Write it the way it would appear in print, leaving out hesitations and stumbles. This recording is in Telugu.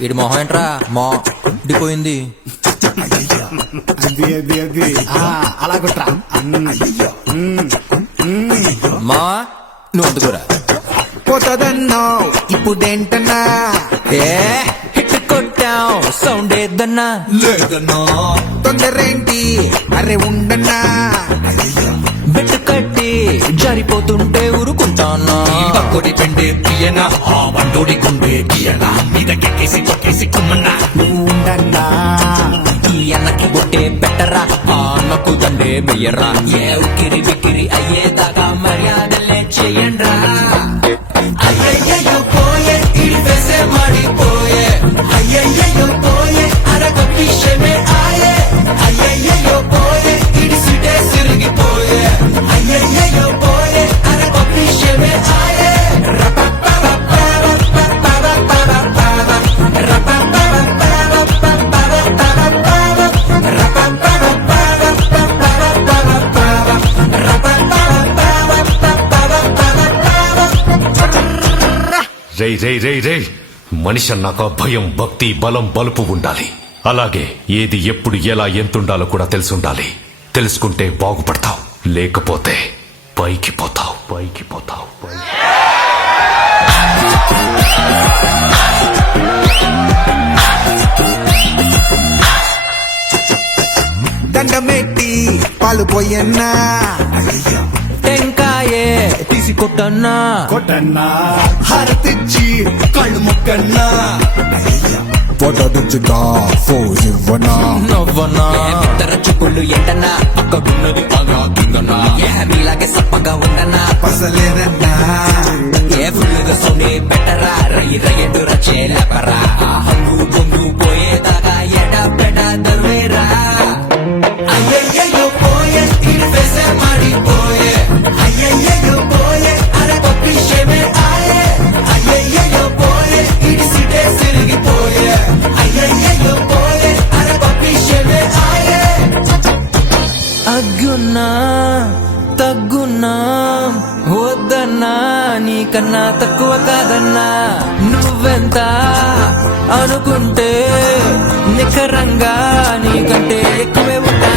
వీడి మొహం ఏంట్రా మా డిపోయింది. అలా కుట్రా మా నువ్వు అందుకోరా. పోతుందన్నావు ఇప్పుడేంటన్నా ఏ హిట్ కొట్టాం సౌండ్ ఏదన్నా లేదన్నా తొందరేంటి అరే ఉండన్నా బెట్టు కట్టి జారిపోతుంటే ఊరుకుంటానా. పక్కోడి పెండే తీయనా ఆ బండోడి గుండె తీయనా మీదకెక్కేసి తొక్కేసి కుమ్మన్నా నువ్వు ఉండన్నా ఈ అన్నకి బొట్టే పెట్టరా ఆ అన్నకు దండే వెయ్యరా. ఏ ఉక్కిరి బిక్కిరి అయ్యేదాకా మర్యాదలే చెయ్యండ్రా. అయ్యయ్యో పోయే ఇడి వేసే మాడిపోయే అయ్యయ్యో పోయే అరగ విషయమే ఆయే అయ్యయ్యో పోయే ఇడి సిటే సిరిగిపోయే అయ్యయ్యో పోయే అరగ విషయమే ఆయే. రేయ్ రేయ్ రేయ్ రేయ్ మనిషి అన్నాక భయం భక్తి బలం బలుపు ఉండాలి. అలాగే ఏది ఎప్పుడు ఎలా ఎంతుండాలో కూడా తెలుసుండాలి. తెలుసుకుంటే బాగుపడతావు, లేకపోతే పైకి పోతావు పైకి పోతావు. దండమెట్టి పాలు పోయన్నా టెంకాయే తీసి కొట్టన్నా కొట్టన్నా హారతిచ్చి కళ్ళు ముక్కన్నా పొదడుచుగా ఫోజివ్వనా నవ్వన్నా ఇద్దరు చూపుళ్ళు ఎంటన్నా అక్కడున్నది అలా కిందన్నా. ఏ మీలాగే సప్పగా ఉండన్నా పసలేదన్నా ఏ ఫుల్లుగా సోనే పెట్టరా రయ్యి రయ్యండు రచ్చేలపరా. ఆ హంగు పొంగు పోయేదాకా ఎడ పెడ దర్వేరా. అయ్యయ్యో పోయే ఇడి వేసే మాడిపోయే అయ్యయ్యో పోయే అరే విషయమే ఆయే అయ్యయ్యో పోయే ఇడి సిటే సిరిగిపోయే అయ్యయ్యో పోయే అరే విషయమే ఆయే. అగ్గున్నా తగ్గున్నా వద్దన్నా నీకన్నా తక్కువ కాదన్నా. నువ్వెంత అనుకుంటే నికరంగా నీకంటే ఎక్కువే ఉంటా.